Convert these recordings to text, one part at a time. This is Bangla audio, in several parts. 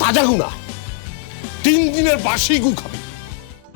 তাজা গুনা 3 দিনের বাসি গু খাবি।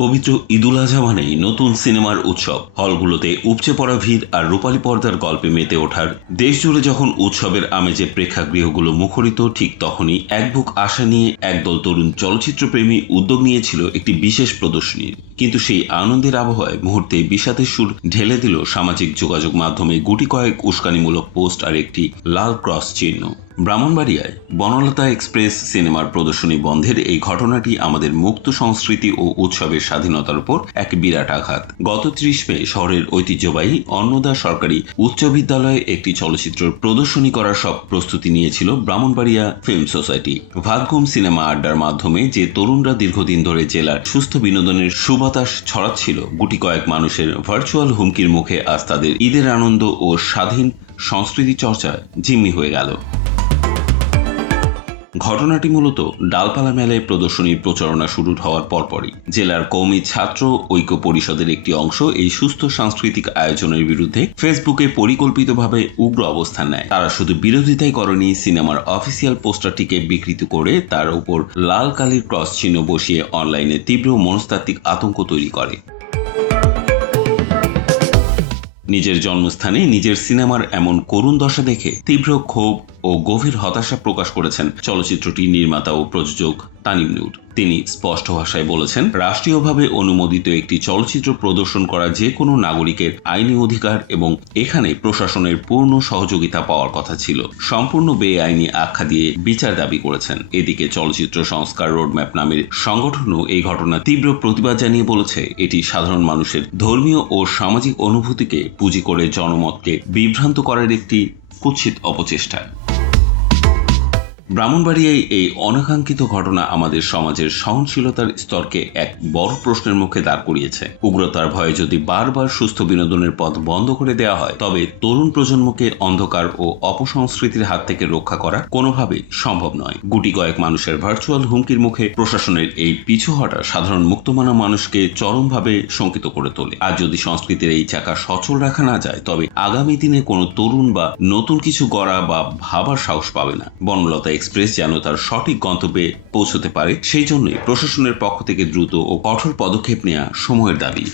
পবিত্র ঈদুল আজহা মানেই নতুন সিনেমার উৎসব। হলগুলোতে উপচে পড়া ভিড় আর রূপালী পর্দার গল্পে মেতে ওঠার দেশ জুড়ে যখন উৎসবের আমেজে প্রেক্ষাগৃহগুলো মুখরিত, ঠিক তখনই এক বুক আশা নিয়ে একদল তরুণ চলচ্চিত্রপ্রেমী উদ্যোগ নিয়েছিল একটি বিশেষ প্রদর্শনীর। কিন্তু সেই আনন্দের আবহাওয়ায় মুহূর্তে বিষাদের সুর ঢেলে দিল সামাজিক যোগাযোগ মাধ্যমে গুটি কয়েক উস্কানিমূলক পোস্ট আর একটি লাল ক্রস চিহ্ন। ব্রাহ্মণবাড়িয়ায় বনলতা এক্সপ্রেস সিনেমার প্রদর্শনী বন্ধের এই ঘটনাটি আমাদের মুক্ত সংস্কৃতি ও উৎসবের স্বাধীনতার উপর এক বিরাট আঘাত। গত 30 মে শহরের ঐতিহ্যবাহী অন্নদা সরকারি উচ্চ বিদ্যালয়ে একটি চলচ্চিত্র প্রদর্শনী করার সব প্রস্তুতি নিয়েছিল ব্রাহ্মণবাড়িয়া ফিল্ম সোসাইটি। ভাগ্যম সিনেমা আড্ডার মাধ্যমে যে তরুণরা দীর্ঘদিন ধরে জেলার সুস্থ বিনোদনের সুবাতাস ছড়াচ্ছিল, গুটি কয়েক মানুষের ভার্চুয়াল হুমকির মুখে আজ তাদের ঈদের আনন্দ ও স্বাধীন সংস্কৃতি চর্চায় জিম্মি হয়ে গেল। ঘটনাটি মূলত ডালপালা মেলায় প্রদর্শনীর প্রচারণা শুরু হওয়ার পরপরই জেলার কওমি ছাত্র ঐক্য পরিষদের একটি অংশ এই সুস্থ সাংস্কৃতিক আয়োজনের বিরুদ্ধে ফেসবুকে পরিকল্পিতভাবে উগ্র অবস্থান নেয়। তারা শুধু বিরোধিতাই করেনি, সিনেমার অফিসিয়াল পোস্টারটিকে বিকৃত করে তার উপর লাল কালির ক্রস চিহ্ন বসিয়ে অনলাইনে তীব্র মনস্তাত্ত্বিক আতঙ্ক তৈরি করে। নিজের জন্মস্থানে নিজের সিনেমার এমন করুণ দশা দেখে তীব্র ক্ষোভ ও গভীর হতাশা প্রকাশ করেছেন চলচ্চিত্রটির নির্মাতা ও প্রযোজক তানিম নূর। তিনি স্পষ্ট ভাষায় বলেছেন, রাষ্ট্রীয়ভাবে অনুমোদিত একটি চলচ্চিত্র প্রদর্শন করা যে কোনো নাগরিকের আইনি অধিকার এবং এখানে প্রশাসনের পূর্ণ সহযোগিতা পাওয়ার কথা ছিল। সম্পূর্ণ বেআইনি আখ্যা দিয়ে বিচার দাবি করেছেন। এদিকে চলচ্চিত্র সংস্কার রোডম্যাপ নামের সংগঠনও এই ঘটনা তীব্র প্রতিবাদ জানিয়ে বলেছে, এটি সাধারণ মানুষের ধর্মীয় ও সামাজিক অনুভূতিকে পুঁজি করে জনমতকে বিভ্রান্ত করার একটি কুৎসিত অপচেষ্টা। ব্রাহ্মণবাড়িয়ায় এই অনাকাঙ্ক্ষিত ঘটনা আমাদের সমাজের সহনশীলতার স্তরকে এক বড় প্রশ্নের মুখে দাঁড় করিয়েছে। উগ্রতার ভয়ে যদি বারবার সুস্থ বিনোদনের পথ বন্ধ করে দেওয়া হয়, তবে তরুণ প্রজন্মকে অন্ধকার ও অপসংস্কৃতির হাত থেকে রক্ষা করা কোনোভাবেই সম্ভব নয়। গুটি কয়েক মানুষের ভার্চুয়াল হুমকির মুখে প্রশাসনের এই পিছু হটা সাধারণ মুক্তমানা মানুষকে চরমভাবে শঙ্কিত করে তোলে। আর যদি সংস্কৃতির এই চাকা সচল রাখা না যায়, তবে আগামী দিনে কোনো তরুণ বা নতুন কিছু গড়া বা ভাবার সাহস পাবে না। বনলতা এক্সপ্রেস যেন তার সঠিক গন্তব্যে পৌঁছতে পারে, সেই জন্যই প্রশাসনের পক্ষ থেকে দ্রুত ও কঠোর পদক্ষেপ নেওয়া সময়ের দাবি।